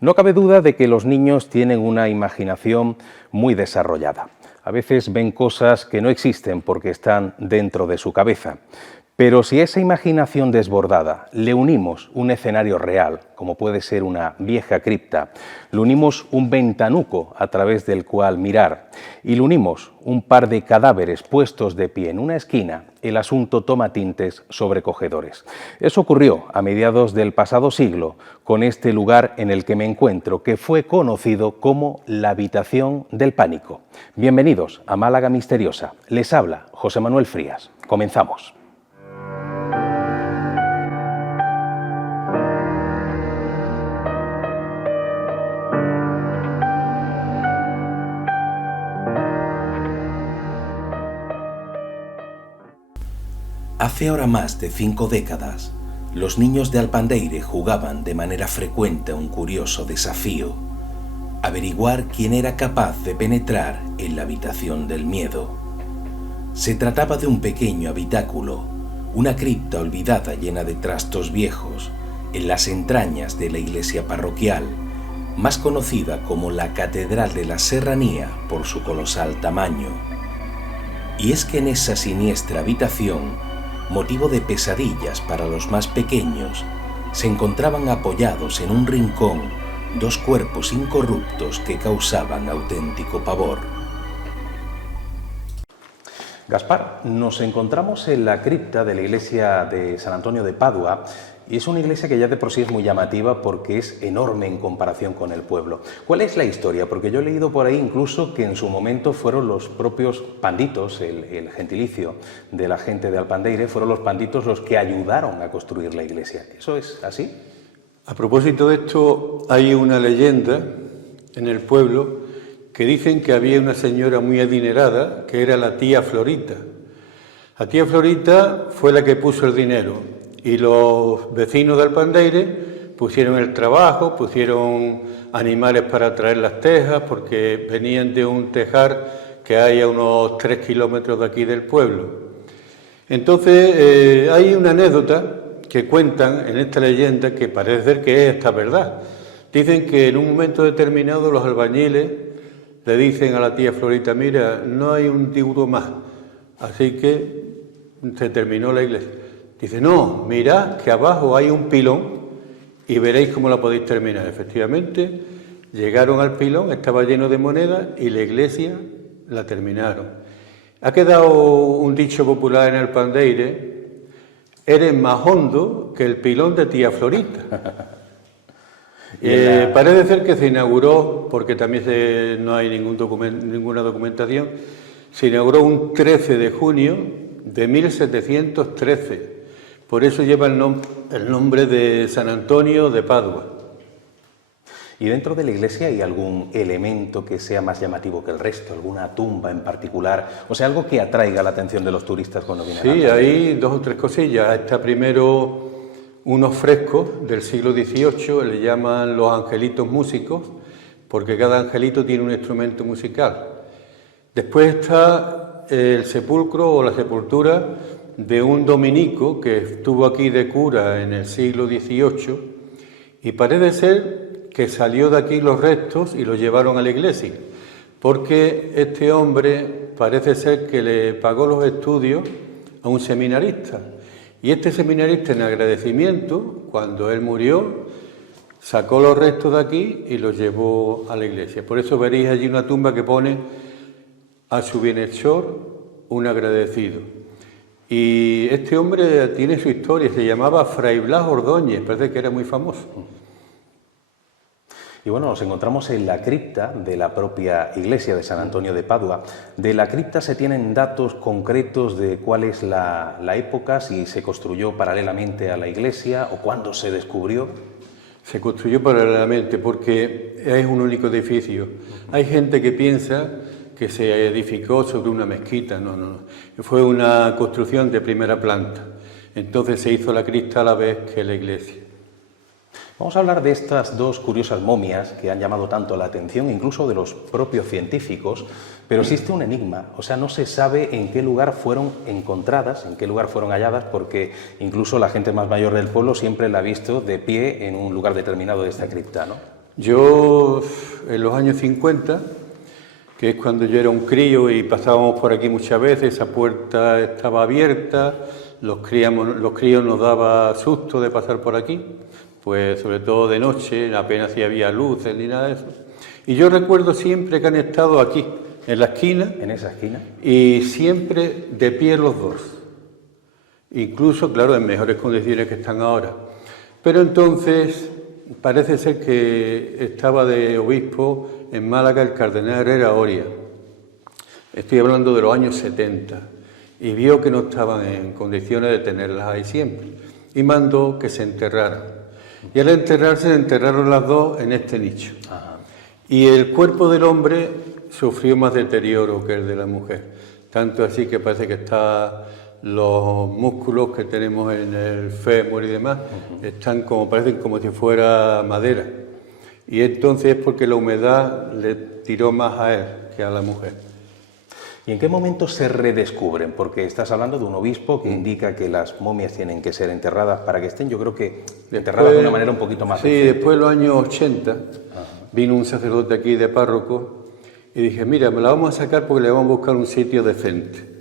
No cabe duda de que los niños tienen una imaginación muy desarrollada. A veces ven cosas que no existen porque están dentro de su cabeza. Pero si a esa imaginación desbordada le unimos un escenario real, como puede ser una vieja cripta, le unimos un ventanuco a través del cual mirar y le unimos un par de cadáveres puestos de pie en una esquina, el asunto toma tintes sobrecogedores. Eso ocurrió a mediados del pasado siglo con este lugar en el que me encuentro, que fue conocido como la Habitación del Pánico. Bienvenidos a Málaga Misteriosa. Les habla José Manuel Frías. Comenzamos. Hace ahora más de 5 décadas, los niños de Alpandeire jugaban de manera frecuente a un curioso desafío: averiguar quién era capaz de penetrar en la habitación del miedo. Se trataba de un pequeño habitáculo, una cripta olvidada llena de trastos viejos, en las entrañas de la iglesia parroquial, más conocida como la Catedral de la Serranía por su colosal tamaño. Y es que en esa siniestra habitación, motivo de pesadillas para los más pequeños, se encontraban apoyados en un rincón dos cuerpos incorruptos que causaban auténtico pavor. Gaspar, nos encontramos en la cripta de la iglesia de San Antonio de Padua y es una iglesia que ya de por sí es muy llamativa porque es enorme en comparación con el pueblo. ¿Cuál es la historia? Porque yo he leído por ahí incluso que en su momento fueron los propios panditos, el gentilicio de la gente de Alpandeire, fueron los panditos los que ayudaron a construir la iglesia. ¿Eso es así? A propósito de esto, hay una leyenda en el pueblo que dicen que había una señora muy adinerada que era la tía Florita. La tía Florita fue la que puso el dinero y los vecinos de Alpandeire pusieron el trabajo, pusieron animales para traer las tejas porque venían de un tejar que hay a unos 3 kilómetros de aquí del pueblo. Entonces hay una anécdota que cuentan en esta leyenda que parece ser que es esta verdad. Dicen que en un momento determinado los albañiles le dicen a la tía Florita: mira, no hay un duro más, así que se terminó la iglesia. Dice: no, mirad que abajo hay un pilón y veréis cómo la podéis terminar. Efectivamente, llegaron al pilón, estaba lleno de monedas y la iglesia la terminaron. Ha quedado un dicho popular en Alpandeire: eres más hondo que el pilón de tía Florita. Parece ser que se inauguró, porque también no hay ninguna documentación, se inauguró un 13 de junio de 1713. Por eso lleva el nombre de San Antonio de Padua. ¿Y dentro de la iglesia hay algún elemento que sea más llamativo que el resto? ¿Alguna tumba en particular? O sea, algo que atraiga la atención de los turistas cuando vienen. Sí, hay 2 o 3 cosillas. Está primero unos frescos del siglo XVIII, le llaman los angelitos músicos, porque cada angelito tiene un instrumento musical. Después está el sepulcro o la sepultura de un dominico que estuvo aquí de cura en el siglo XVIII y parece ser que salió de aquí los restos y los llevaron a la iglesia, porque este hombre parece ser que le pagó los estudios a un seminarista. Y este seminarista, en agradecimiento, cuando él murió, sacó los restos de aquí y los llevó a la iglesia. Por eso veréis allí una tumba que pone: a su bienhechor un agradecido. Y este hombre tiene su historia, se llamaba Fray Blas Ordóñez, parece que era muy famoso. Y bueno, nos encontramos en la cripta de la propia iglesia de San Antonio de Padua. De la cripta se tienen datos concretos de cuál es la época, si se construyó paralelamente a la iglesia o cuándo se descubrió. Se construyó paralelamente porque es un único edificio. Hay gente que piensa que se edificó sobre una mezquita, no. Fue una construcción de primera planta. Entonces se hizo la cripta a la vez que la iglesia. Vamos a hablar de estas 2 curiosas momias que han llamado tanto la atención, incluso de los propios científicos, pero existe un enigma, o sea, no se sabe en qué lugar fueron encontradas, en qué lugar fueron halladas, porque incluso la gente más mayor del pueblo siempre la ha visto de pie en un lugar determinado de esta cripta, ¿no? Yo, en los años 50, que es cuando yo era un crío y pasábamos por aquí muchas veces, esa puerta estaba abierta, los críos nos daba susto de pasar por aquí, pues sobre todo de noche, apenas si había luces ni nada de eso. Y yo recuerdo siempre que han estado aquí, en la esquina. En esa esquina. Y siempre de pie los dos. Incluso, claro, en mejores condiciones que están ahora. Pero entonces parece ser que estaba de obispo en Málaga el cardenal Herrera Oria. Estoy hablando de los años 70. Y vio que no estaban en condiciones de tenerlas ahí siempre. Y mandó que se enterraran. Y al enterrarse, enterraron las dos en este nicho. Ajá. Y el cuerpo del hombre sufrió más deterioro que el de la mujer. Tanto así que parece que los músculos que tenemos en el fémur y demás están parecen como si fuera madera. Y entonces es porque la humedad le tiró más a él que a la mujer. ¿Y en qué momento se redescubren? Porque estás hablando de un obispo que indica que las momias tienen que ser enterradas para que estén, yo creo que enterradas de una manera un poquito más... Sí, después de los años 80, vino un sacerdote aquí de párroco y dije, mira, me la vamos a sacar porque le vamos a buscar un sitio decente.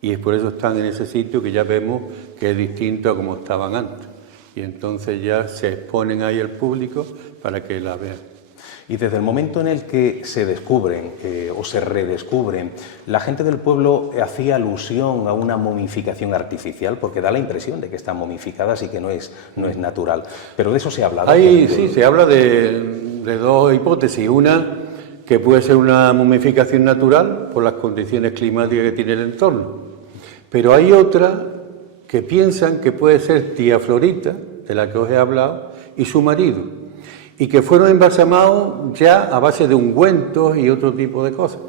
Y por eso están en ese sitio que ya vemos que es distinto a como estaban antes. Y entonces ya se exponen ahí al público para que la vean. Y desde el momento en el que se descubren o se redescubren, la gente del pueblo hacía alusión a una momificación artificial, porque da la impresión de que están momificadas y que no es natural. Pero de eso se ha hablado. Sí, se habla de dos hipótesis. Una, que puede ser una momificación natural por las condiciones climáticas que tiene el entorno. Pero hay otra que piensan que puede ser tía Florita, de la que os he hablado, y su marido, y que fueron embalsamados ya a base de ungüentos y otro tipo de cosas.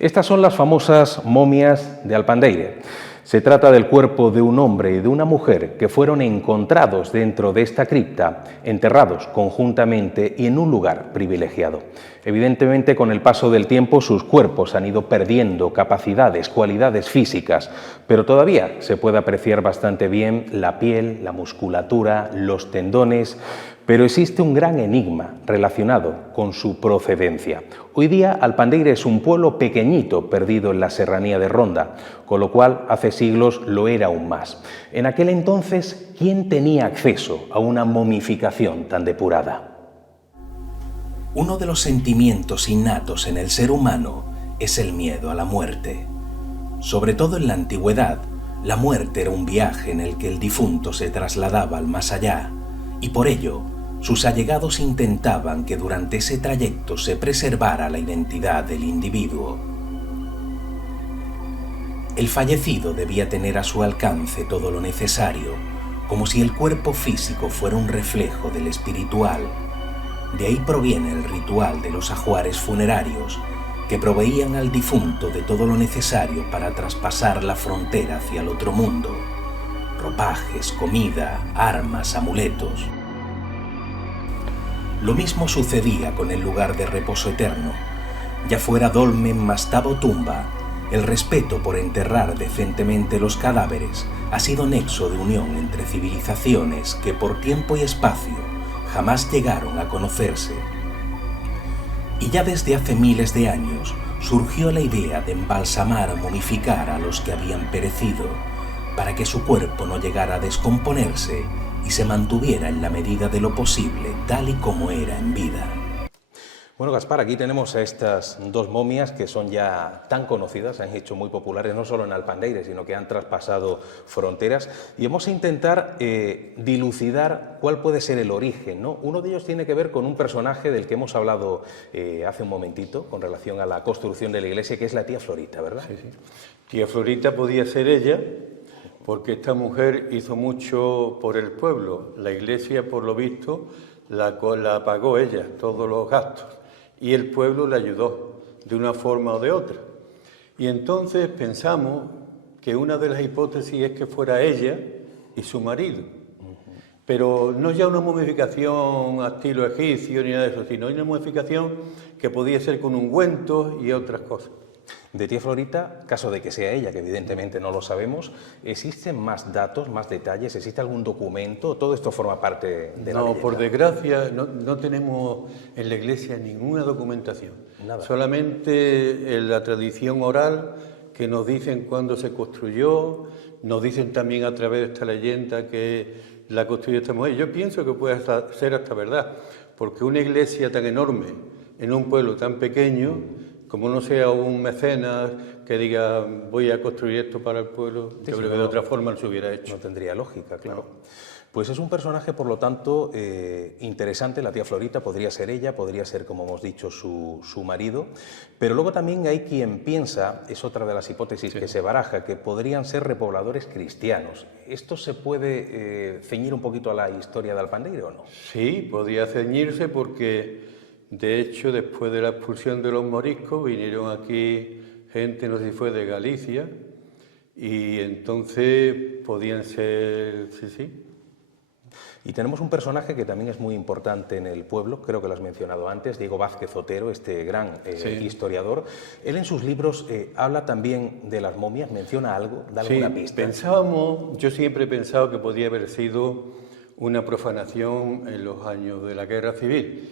Estas son las famosas momias de Alpandeire. Se trata del cuerpo de un hombre y de una mujer que fueron encontrados dentro de esta cripta, enterrados conjuntamente y en un lugar privilegiado. Evidentemente, con el paso del tiempo, sus cuerpos han ido perdiendo capacidades, cualidades físicas, pero todavía se puede apreciar bastante bien la piel, la musculatura, los tendones, pero existe un gran enigma relacionado con su procedencia. Hoy día Alpandeire es un pueblo pequeñito perdido en la serranía de Ronda, con lo cual hace siglos lo era aún más. En aquel entonces, ¿quién tenía acceso a una momificación tan depurada? Uno de los sentimientos innatos en el ser humano es el miedo a la muerte. Sobre todo en la antigüedad, la muerte era un viaje en el que el difunto se trasladaba al más allá, y por ello, sus allegados intentaban que durante ese trayecto se preservara la identidad del individuo. El fallecido debía tener a su alcance todo lo necesario, como si el cuerpo físico fuera un reflejo del espiritual. De ahí proviene el ritual de los ajuares funerarios, que proveían al difunto de todo lo necesario para traspasar la frontera hacia el otro mundo: ropajes, comida, armas, amuletos. Lo mismo sucedía con el lugar de reposo eterno. Ya fuera dolmen, mastaba o tumba, el respeto por enterrar decentemente los cadáveres ha sido nexo de unión entre civilizaciones que por tiempo y espacio jamás llegaron a conocerse. Y ya desde hace miles de años surgió la idea de embalsamar o momificar a los que habían perecido, para que su cuerpo no llegara a descomponerse y se mantuviera en la medida de lo posible tal y como era en vida. Bueno, Gaspar, aquí tenemos a estas dos momias que son ya tan conocidas, se han hecho muy populares no solo en Alpandeire, sino que han traspasado fronteras, y vamos a intentar dilucidar cuál puede ser el origen, ¿no? Uno de ellos tiene que ver con un personaje del que hemos hablado hace un momentito, con relación a la construcción de la iglesia, que es la tía Florita, ¿verdad? Sí, sí. Tía Florita podía ser ella, porque esta mujer hizo mucho por el pueblo. La iglesia, por lo visto, la pagó ella, todos los gastos, y el pueblo le ayudó de una forma o de otra. Y entonces pensamos que una de las hipótesis es que fuera ella y su marido. Pero no ya una momificación a estilo egipcio ni nada de eso, sino una momificación que podía ser con ungüentos y otras cosas. De tía Florita, caso de que sea ella, que evidentemente no lo sabemos, ¿existen más datos, más detalles? ¿Existe algún documento? ¿Todo esto forma parte de la leyenda? No, por desgracia, no tenemos en la iglesia ninguna documentación. Nada. Solamente en la tradición oral, que nos dicen cuándo se construyó, nos dicen también a través de esta leyenda que la construyó esta mujer. Yo pienso que puede ser hasta verdad, porque una iglesia tan enorme en un pueblo tan pequeño, como no sea un mecenas que diga voy a construir esto para el pueblo, yo creo que de otra forma no se hubiera hecho. No tendría lógica, claro. Pues es un personaje, por lo tanto, interesante. La tía Florita podría ser ella, podría ser, como hemos dicho, su marido, pero luego también hay quien piensa, es otra de las hipótesis que se baraja, que podrían ser repobladores cristianos. ¿Esto se puede ceñir un poquito a la historia de Alpandeire o no? Sí, podía ceñirse porque, de hecho, después de la expulsión de los moriscos, vinieron aquí gente, no sé si fue de Galicia, y entonces podían ser, sí. Y tenemos un personaje que también es muy importante en el pueblo, creo que lo has mencionado antes, Diego Vázquez Otero, este gran historiador. Él en sus libros habla también de las momias, menciona algo, da alguna pista. Yo siempre he pensado que podía haber sido una profanación en los años de la Guerra Civil,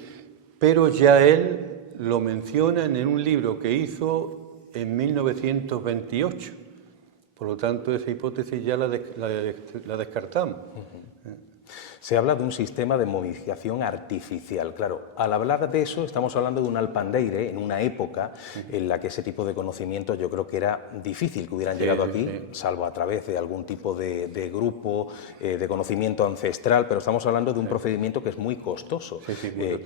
pero ya él lo menciona en un libro que hizo en 1928. Por lo tanto, esa hipótesis ya la descartamos. Se habla de un sistema de momificación artificial. Claro, al hablar de eso estamos hablando de un Alpandeire en una época en la que ese tipo de conocimientos yo creo que era difícil que hubieran llegado aquí, salvo a través de algún tipo de grupo, de conocimiento ancestral, pero estamos hablando de un procedimiento que es muy costoso.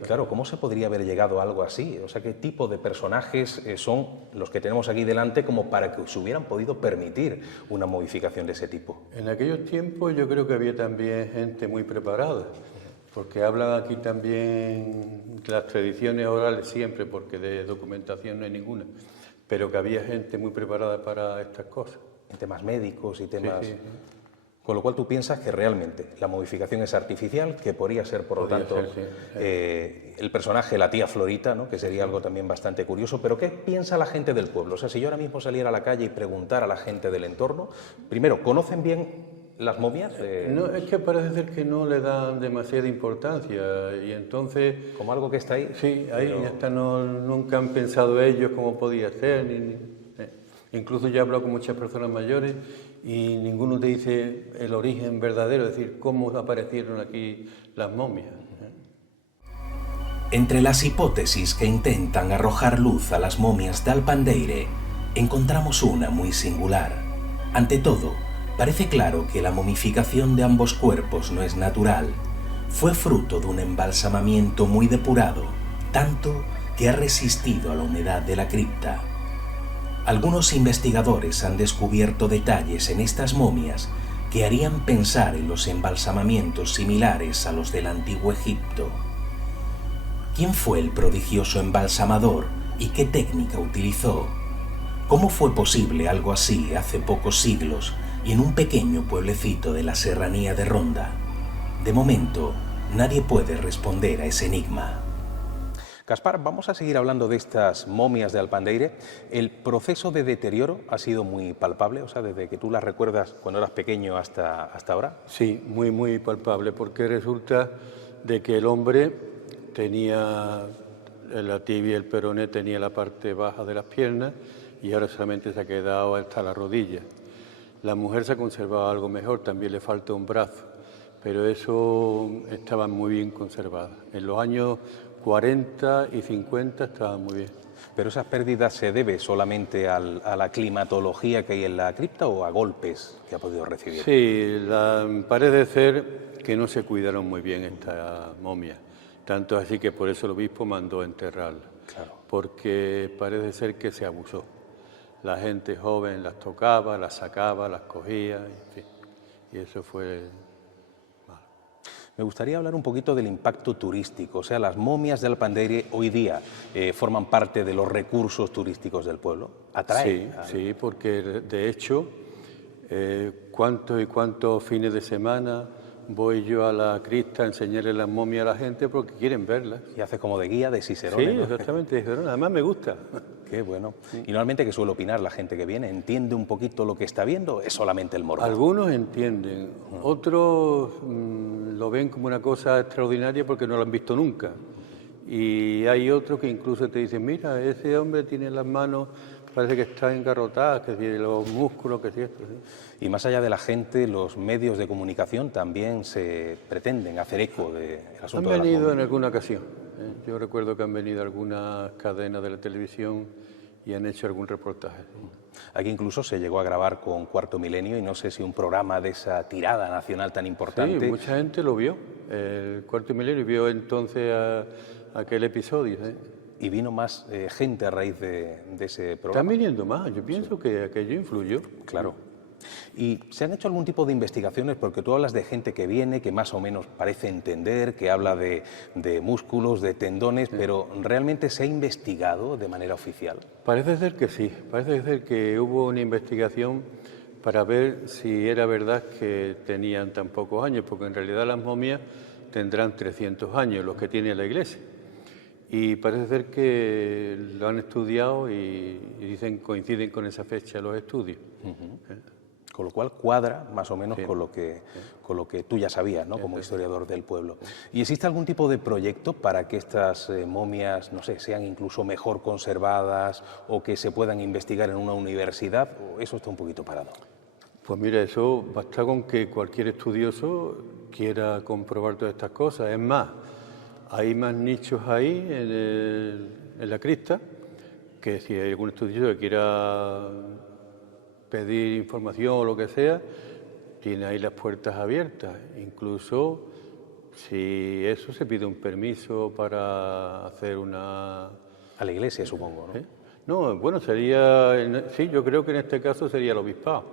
Claro, ¿cómo se podría haber llegado a algo así? O sea, ¿qué tipo de personajes son los que tenemos aquí delante como para que se hubieran podido permitir una modificación de ese tipo? En aquellos tiempos yo creo que había también gente muy preparada, porque hablan aquí también las tradiciones orales siempre, porque de documentación no hay ninguna, pero que había gente muy preparada para estas cosas. En temas médicos y temas... Con lo cual tú piensas que realmente la modificación es artificial, que podría ser, por lo tanto, el personaje, la tía Florita, ¿no? Que sería algo también bastante curioso. Pero ¿qué piensa la gente del pueblo? O sea, si yo ahora mismo saliera a la calle y preguntara a la gente del entorno, primero, ¿conocen bien las momias? No, es que parece ser que no le dan demasiada importancia y entonces... Como algo que está ahí. Sí, ahí ya está, nunca han pensado ellos cómo podía ser. Incluso yo he hablado con muchas personas mayores y ninguno te dice el origen verdadero, es decir, cómo aparecieron aquí las momias. Entre las hipótesis que intentan arrojar luz a las momias de Alpandeire, encontramos una muy singular. Ante todo, parece claro que la momificación de ambos cuerpos no es natural. Fue fruto de un embalsamamiento muy depurado, tanto que ha resistido a la humedad de la cripta. Algunos investigadores han descubierto detalles en estas momias que harían pensar en los embalsamamientos similares a los del antiguo Egipto. ¿Quién fue el prodigioso embalsamador y qué técnica utilizó? ¿Cómo fue posible algo así hace pocos siglos y en un pequeño pueblecito de la serranía de Ronda? De momento, nadie puede responder a ese enigma. Gaspar, vamos a seguir hablando de estas momias de Alpandeire. ¿El proceso de deterioro ha sido muy palpable? O sea, desde que tú las recuerdas cuando eras pequeño hasta ahora. Sí, muy, muy palpable, porque resulta de que el hombre tenía la tibia y el peroné, tenía la parte baja de las piernas y ahora solamente se ha quedado hasta la rodilla. La mujer se ha conservado algo mejor, también le falta un brazo, pero eso estaba muy bien conservada. En los años 40 y 50 estaban muy bien. ¿Pero esas pérdidas se debe solamente a la climatología que hay en la cripta o a golpes que ha podido recibir? Sí, parece ser que no se cuidaron muy bien esta momia, tanto así que por eso el obispo mandó enterrarla, porque parece ser que se abusó. La gente joven las tocaba, las sacaba, las cogía, en fin, y eso fue... Me gustaría hablar un poquito del impacto turístico. O sea, las momias de Alpandeire hoy día forman parte de los recursos turísticos del pueblo. ¿Atraen? Sí, porque de hecho, cuántos y cuántos fines de semana voy yo a la cripta a enseñarle las momias a la gente porque quieren verlas. Y hace como de guía de Cicerone, Sí, ¿no? exactamente, de Cicerone. Además me gusta. Qué bueno. Y normalmente, ¿qué suele opinar la gente que viene? ¿Entiende un poquito lo que está viendo o es solamente el morbo? Algunos entienden, otros lo ven como una cosa extraordinaria porque no lo han visto nunca. Y hay otros que incluso te dicen, mira, ese hombre tiene las manos, parece que está engarrotadas, que tiene los músculos, que si esto, sí. Y más allá de la gente, los medios de comunicación también se pretenden hacer eco del asunto de Han las venido momias. en alguna ocasión. Yo recuerdo que han venido algunas cadenas de la televisión y han hecho algún reportaje. Aquí incluso se llegó a grabar con Cuarto Milenio y no sé si un programa de esa tirada nacional tan importante. Sí, mucha gente lo vio. El Cuarto Milenio vio entonces aquel episodio. Y vino más gente a raíz de ese programa. Están viniendo más. Yo pienso que aquello influyó. Claro. ¿Y se han hecho algún tipo de investigaciones? Porque tú hablas de gente que viene, que más o menos parece entender, que habla de músculos, de tendones, pero ¿realmente se ha investigado de manera oficial? Parece ser que sí. Parece ser que hubo una investigación para ver si era verdad que tenían tan pocos años, porque en realidad las momias tendrán 300 años, los que tiene la Iglesia. Y parece ser que lo han estudiado y dicen coinciden con esa fecha los estudios. Con lo cual cuadra más o menos con lo que tú ya sabías, ¿no? Como historiador del pueblo. ¿Y existe algún tipo de proyecto para que estas momias, no sé, sean incluso mejor conservadas o que se puedan investigar en una universidad? ¿O eso está un poquito parado? Pues mira, eso basta con que cualquier estudioso quiera comprobar todas estas cosas. Es más, hay más nichos ahí en la cripta que si hay algún estudioso que quiera pedir información o lo que sea, tiene ahí las puertas abiertas. Incluso si eso se pide un permiso para hacer una... A la iglesia, supongo, ¿no? No, bueno, sería... Sí, yo creo que en este caso sería el obispado,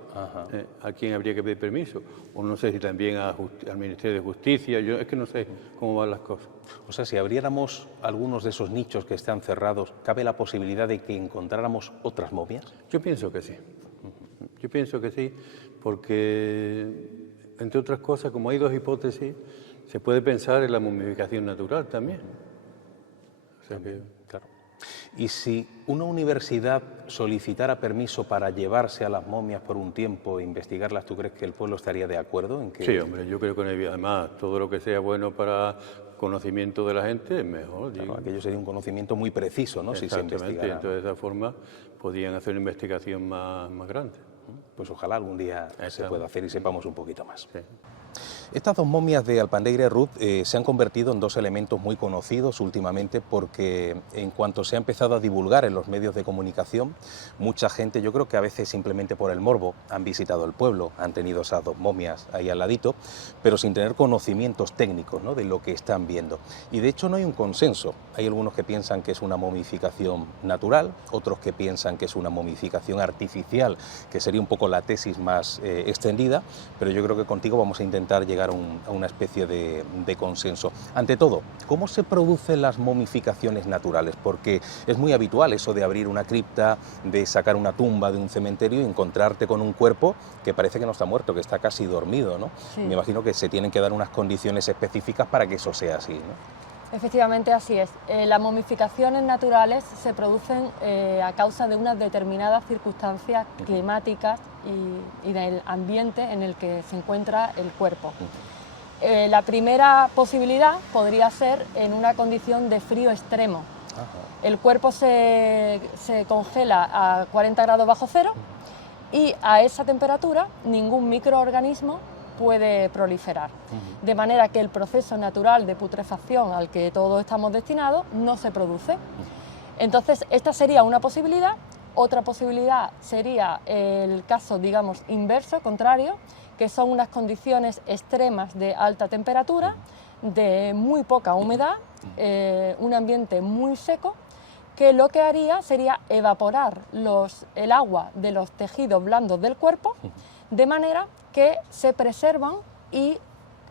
a quien habría que pedir permiso. O no sé si también al Ministerio de Justicia, yo es que no sé cómo van las cosas. O sea, si abriéramos algunos de esos nichos que están cerrados, ¿cabe la posibilidad de que encontráramos otras momias? Yo pienso que sí. Yo pienso que sí, porque, entre otras cosas, como hay dos hipótesis, se puede pensar en la momificación natural también. O sea que... Claro. Y si una universidad solicitara permiso para llevarse a las momias por un tiempo e investigarlas, ¿tú crees que el pueblo estaría de acuerdo en que...? Sí, hombre, yo creo que además todo lo que sea bueno para conocimiento de la gente es mejor. Claro, aquello sería un conocimiento muy preciso, ¿no? Si se investigara. Entonces de esa forma podían hacer una investigación más grande. Pues ojalá algún día se pueda hacer y sepamos un poquito más. Sí. Estas dos momias de Alpandeire, Ruth, se han convertido en dos elementos muy conocidos últimamente porque en cuanto se ha empezado a divulgar en los medios de comunicación, mucha gente, yo creo que a veces simplemente por el morbo, han visitado el pueblo, han tenido esas dos momias ahí al ladito, pero sin tener conocimientos técnicos, ¿no?, de lo que están viendo. Y de hecho no hay un consenso. Hay algunos que piensan que es una momificación natural, otros que piensan que es una momificación artificial, que sería un poco la tesis más extendida, pero yo creo que contigo vamos a intentar llegar a una especie de consenso. Ante todo, ¿cómo se producen las momificaciones naturales? Porque es muy habitual eso de abrir una cripta, de sacar una tumba de un cementerio y encontrarte con un cuerpo que parece que no está muerto, que está casi dormido, ¿no? Sí. Me imagino que se tienen que dar unas condiciones específicas para que eso sea así, ¿no? Efectivamente, así es. Las momificaciones naturales se producen a causa de unas determinadas circunstancias climáticas y del ambiente en el que se encuentra el cuerpo. La primera posibilidad podría ser en una condición de frío extremo. El cuerpo se congela a 40 grados bajo cero y a esa temperatura ningún microorganismo puede proliferar, de manera que el proceso natural de putrefacción al que todos estamos destinados no se produce. Entonces, esta sería una posibilidad. Otra posibilidad sería el caso, digamos, inverso, contrario, que son unas condiciones extremas de alta temperatura, de muy poca humedad, un ambiente muy seco, que lo que haría sería evaporar el agua de los tejidos blandos del cuerpo, de manera que se preservan y,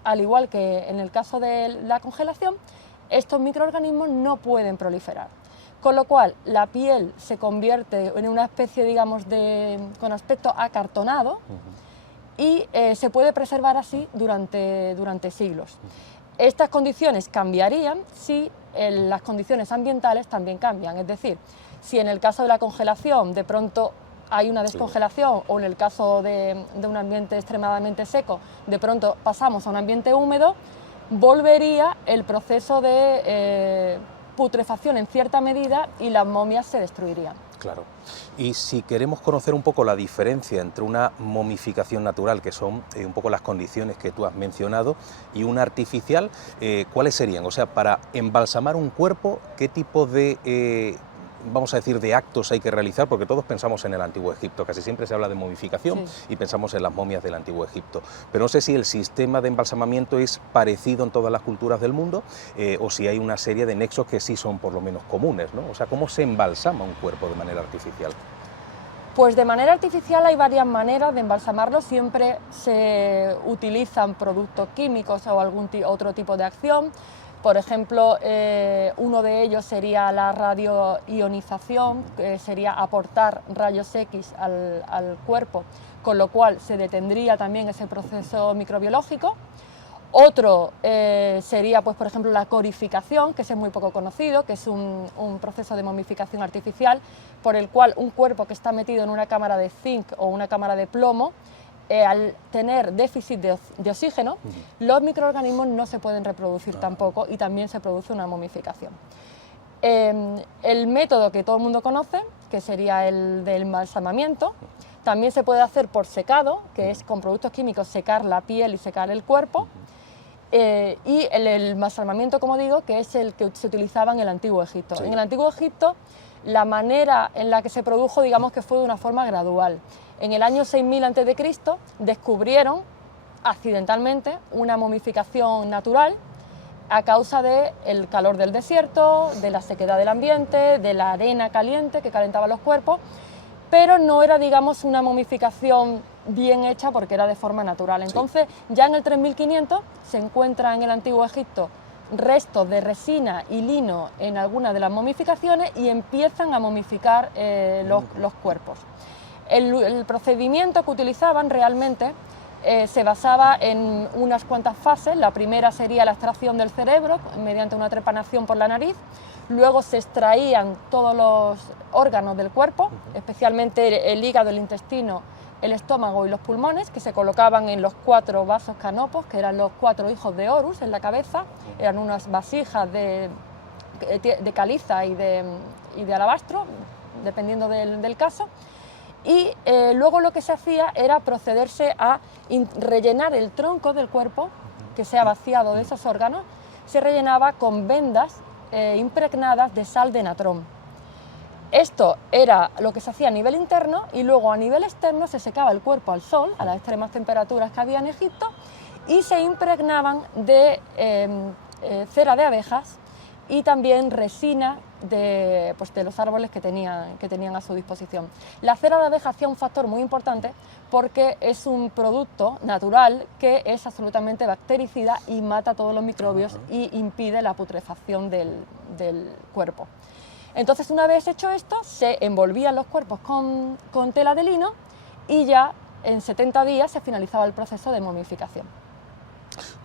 al igual que en el caso de la congelación, estos microorganismos no pueden proliferar. Con lo cual, la piel se convierte en una especie, digamos, con aspecto acartonado y se puede preservar así durante siglos. Estas condiciones cambiarían si las condiciones ambientales también cambian, es decir, si en el caso de la congelación de pronto hay una descongelación, o en el caso de un ambiente extremadamente seco, de pronto pasamos a un ambiente húmedo, volvería el proceso de putrefacción en cierta medida y las momias se destruirían. Claro. Y si queremos conocer un poco la diferencia entre una momificación natural, que son un poco las condiciones que tú has mencionado, y una artificial, ¿cuáles serían? O sea, para embalsamar un cuerpo, ¿qué tipo de vamos a decir, de actos hay que realizar? Porque todos pensamos en el Antiguo Egipto, casi siempre se habla de momificación, sí, y pensamos en las momias del Antiguo Egipto, pero no sé si el sistema de embalsamamiento es parecido en todas las culturas del mundo, o si hay una serie de nexos que sí son por lo menos comunes, ¿no? O sea, ¿cómo se embalsama un cuerpo de manera artificial? Pues de manera artificial hay varias maneras de embalsamarlo, siempre se utilizan productos químicos o algún otro tipo de acción. Por ejemplo, uno de ellos sería la radioionización, que sería aportar rayos X al cuerpo, con lo cual se detendría también ese proceso microbiológico. Otro sería, pues, por ejemplo, la corificación, que es muy poco conocido, que es un proceso de momificación artificial por el cual un cuerpo que está metido en una cámara de zinc o una cámara de plomo, al tener déficit de oxígeno, los microorganismos no se pueden reproducir tampoco y también se produce una momificación. El método que todo el mundo conoce, que sería el del embalsamamiento, también se puede hacer por secado, que es con productos químicos secar la piel y secar el cuerpo, y el embalsamamiento, como digo, que es el que se utilizaba en el Antiguo Egipto. Sí. En el Antiguo Egipto, la manera en la que se produjo, digamos que fue de una forma gradual. En el año 6000 a.C. descubrieron accidentalmente una momificación natural a causa del calor del desierto, de la sequedad del ambiente, de la arena caliente que calentaba los cuerpos, pero no era, digamos, una momificación bien hecha porque era de forma natural. Entonces, ya en el 3500 se encuentra en el Antiguo Egipto restos de resina y lino en algunas de las momificaciones y empiezan a momificar los cuerpos. El procedimiento que utilizaban realmente se basaba en unas cuantas fases. La primera sería la extracción del cerebro mediante una trepanación por la nariz. Luego se extraían todos los órganos del cuerpo, especialmente el hígado, el intestino, el estómago y los pulmones, que se colocaban en los 4 vasos canopos, que eran los 4 hijos de Horus en la cabeza. Eran unas vasijas de caliza y de alabastro, dependiendo del caso. Y luego lo que se hacía era procederse a rellenar el tronco del cuerpo, que se ha vaciado de esos órganos, se rellenaba con vendas impregnadas de sal de natrón. Esto era lo que se hacía a nivel interno, y luego a nivel externo se secaba el cuerpo al sol, a las extremas temperaturas que había en Egipto, y se impregnaban de cera de abejas y también resina de los árboles que tenían a su disposición. La cera de abeja hacía un factor muy importante porque es un producto natural que es absolutamente bactericida y mata todos los microbios y impide la putrefacción del cuerpo. Entonces, una vez hecho esto, se envolvían los cuerpos con tela de lino y ya en 70 días se finalizaba el proceso de momificación.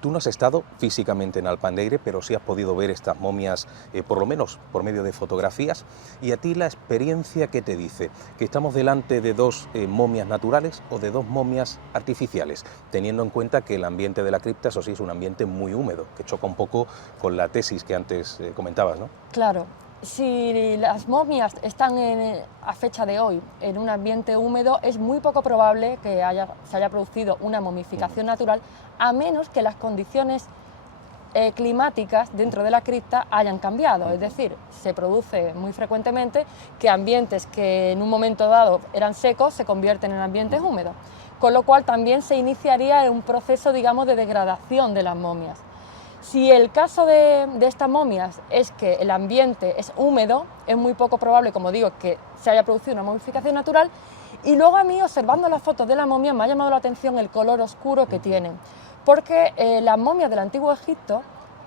Tú no has estado físicamente en Alpandeyre, pero sí has podido ver estas momias, por lo menos por medio de fotografías. ¿Y a ti la experiencia qué te dice? ¿Que estamos delante de 2 momias naturales o de 2 momias artificiales? Teniendo en cuenta que el ambiente de la cripta, eso sí, es un ambiente muy húmedo, que choca un poco con la tesis que antes comentabas, ¿no? Claro. Si las momias están a fecha de hoy en un ambiente húmedo, es muy poco probable que se haya producido una momificación natural, a menos que las condiciones climáticas dentro de la cripta hayan cambiado. Es decir, se produce muy frecuentemente que ambientes que en un momento dado eran secos se convierten en ambientes húmedos, con lo cual también se iniciaría un proceso, digamos, de degradación de las momias. Si el caso de estas momias es que el ambiente es húmedo, es muy poco probable, como digo, que se haya producido una momificación natural. Y luego a mí, observando las fotos de las momias, me ha llamado la atención el color oscuro que tienen, porque las momias del Antiguo Egipto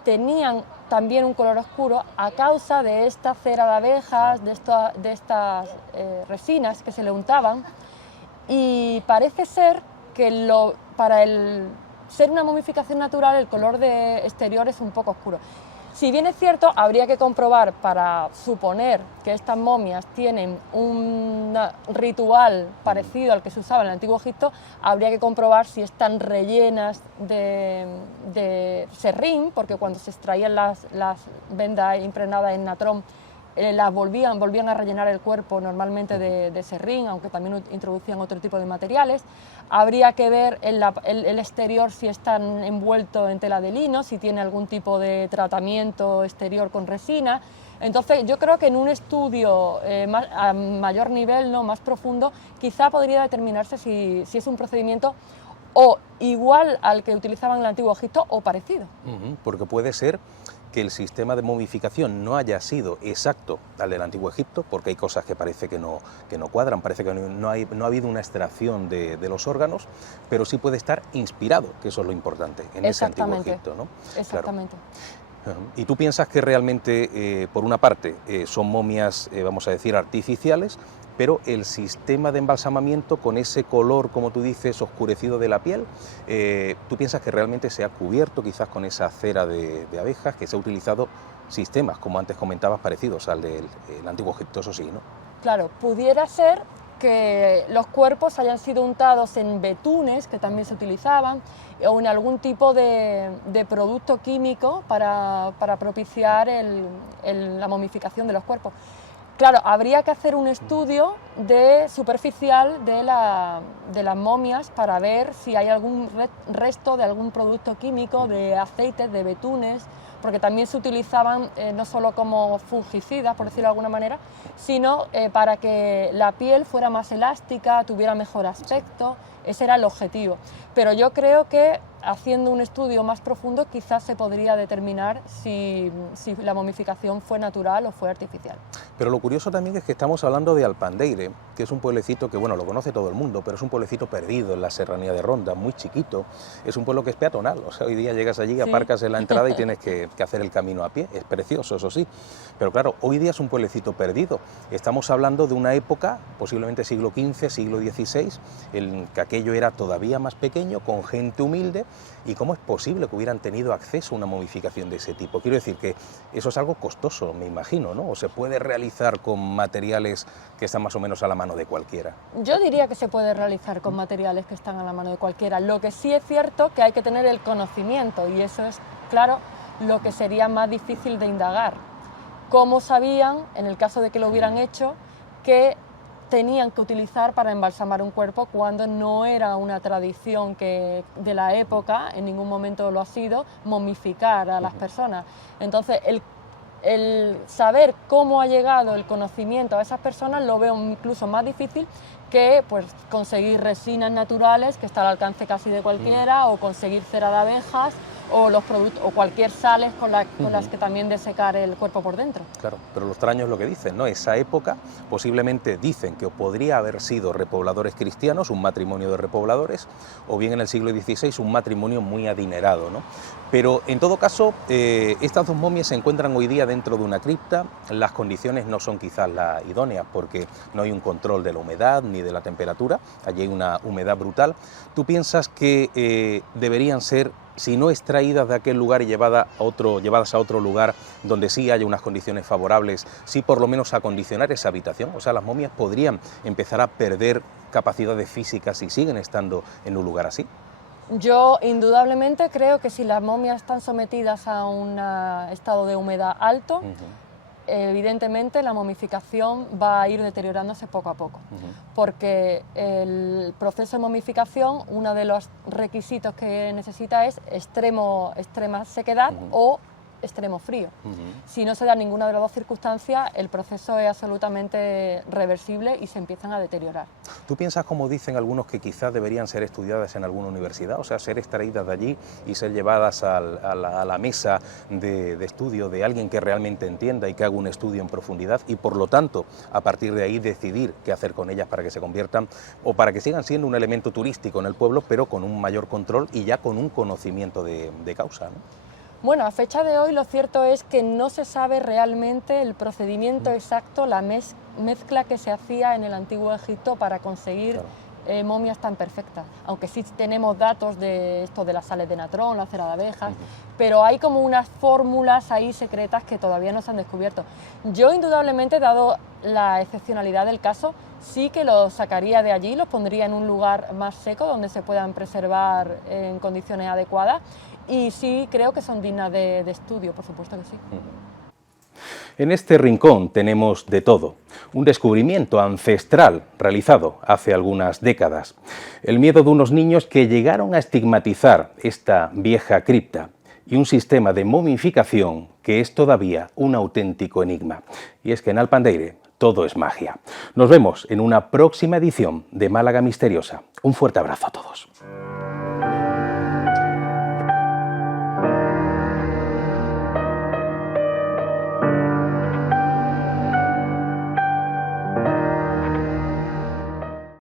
tenían también un color oscuro a causa de esta cera de abejas, de estas resinas que se le untaban, y parece ser que ser una momificación natural el color exterior es un poco oscuro. Si bien es cierto, habría que comprobar, para suponer que estas momias tienen un ritual parecido al que se usaba en el Antiguo Egipto, habría que comprobar si están rellenas de serrín, porque cuando se extraían las vendas impregnadas en natrón, las volvían a rellenar el cuerpo normalmente de serrín, aunque también introducían otro tipo de materiales. Habría que ver el exterior si están envueltos en tela de lino, si tiene algún tipo de tratamiento exterior con resina. Entonces yo creo que en un estudio a mayor nivel, ¿no?, más profundo, quizá podría determinarse si es un procedimiento o igual al que utilizaban en el Antiguo Egipto o parecido. Porque puede ser que el sistema de momificación no haya sido exacto al del Antiguo Egipto, porque hay cosas que parece que no cuadran, parece que no ha habido una extracción de los órganos, pero sí puede estar inspirado, que eso es lo importante, en ese Antiguo Egipto, ¿no? Exactamente. Claro. ¿Y tú piensas que realmente, por una parte, son momias, vamos a decir, artificiales, pero el sistema de embalsamamiento con ese color, como tú dices, oscurecido de la piel, tú piensas que realmente se ha cubierto quizás con esa cera de abejas, que se ha utilizado sistemas, como antes comentabas, parecidos al del Antiguo Egipto, eso sí, ¿no? Claro, pudiera ser que los cuerpos hayan sido untados en betunes, que también se utilizaban, o en algún tipo de producto químico para propiciar la momificación de los cuerpos. Claro, habría que hacer un estudio superficial de las momias para ver si hay algún resto de algún producto químico, de aceites, de betunes, porque también se utilizaban no solo como fungicidas, por decirlo de alguna manera, sino para que la piel fuera más elástica, tuviera mejor aspecto. Ese era el objetivo. Pero yo creo que haciendo un estudio más profundo quizás se podría determinar si la momificación fue natural o fue artificial. Pero lo curioso también es que estamos hablando de Alpandeire, que es un pueblecito que, bueno, lo conoce todo el mundo, pero es un pueblecito perdido en la serranía de Ronda, muy chiquito. Es un pueblo que es peatonal, o sea, hoy día llegas allí, sí, aparcas en la entrada y tienes que hacer el camino a pie. Es precioso, eso sí. Pero claro, hoy día es un pueblecito perdido. Estamos hablando de una época, posiblemente siglo XV, siglo XVI, en que aquello era todavía más pequeño, con gente humilde. ¿Y cómo es posible que hubieran tenido acceso a una momificación de ese tipo? Quiero decir que eso es algo costoso, me imagino, ¿no? ¿O se puede realizar con materiales que están más o menos a la mano de cualquiera? Yo diría que se puede realizar con materiales que están a la mano de cualquiera. Lo que sí es cierto que hay que tener el conocimiento, y eso es, claro, lo que sería más difícil de indagar. ¿Cómo sabían, en el caso de que lo hubieran hecho, que tenían que utilizar para embalsamar un cuerpo cuando no era una tradición de la época, en ningún momento lo ha sido, momificar a las personas? Entonces, el saber cómo ha llegado el conocimiento a esas personas lo veo incluso más difícil que pues, conseguir resinas naturales, que está al alcance casi de cualquiera, o conseguir cera de abejas, o los productos, o cualquier sales con las que también desecar el cuerpo por dentro. Claro, pero lo extraño es lo que dicen, ¿no? Esa época posiblemente dicen que podría haber sido repobladores cristianos, un matrimonio de repobladores, o bien en el siglo XVI un matrimonio muy adinerado, ¿no? Pero en todo caso, estas dos momias se encuentran hoy día dentro de una cripta. Las condiciones no son quizás las idóneas porque no hay un control de la humedad ni de la temperatura, allí hay una humedad brutal. ¿Tú piensas que deberían ser, si no extraídas de aquel lugar y llevadas a otro lugar donde sí haya unas condiciones favorables, sí por lo menos acondicionar esa habitación? O sea, las momias podrían empezar a perder capacidades físicas si siguen estando en un lugar así. Yo indudablemente creo que si las momias están sometidas a un estado de humedad alto, evidentemente la momificación va a ir deteriorándose poco a poco, porque el proceso de momificación, uno de los requisitos que necesita es extrema sequedad o extremo frío. Si no se da ninguna de las dos circunstancias, el proceso es absolutamente reversible y se empiezan a deteriorar. ¿Tú piensas, como dicen algunos, que quizás deberían ser estudiadas en alguna universidad, o sea, ser extraídas de allí y ser llevadas a la mesa de estudio de alguien que realmente entienda y que haga un estudio en profundidad y, por lo tanto, a partir de ahí decidir qué hacer con ellas para que se conviertan o para que sigan siendo un elemento turístico en el pueblo, pero con un mayor control y ya con un conocimiento de causa, ¿no? Bueno, a fecha de hoy lo cierto es que no se sabe realmente el procedimiento exacto, la mezcla que se hacía en el Antiguo Egipto para conseguir momias tan perfectas, aunque sí tenemos datos de esto de las sales de natrón, la cera de abejas, pero hay como unas fórmulas ahí secretas que todavía no se han descubierto. Yo indudablemente, dado la excepcionalidad del caso, sí que los sacaría de allí, los pondría en un lugar más seco donde se puedan preservar en condiciones adecuadas, y sí creo que son dignas de estudio, por supuesto que sí. En este rincón tenemos de todo. Un descubrimiento ancestral realizado hace algunas décadas. El miedo de unos niños que llegaron a estigmatizar esta vieja cripta. Y un sistema de momificación que es todavía un auténtico enigma. Y es que en Alpandeire todo es magia. Nos vemos en una próxima edición de Málaga Misteriosa. Un fuerte abrazo a todos.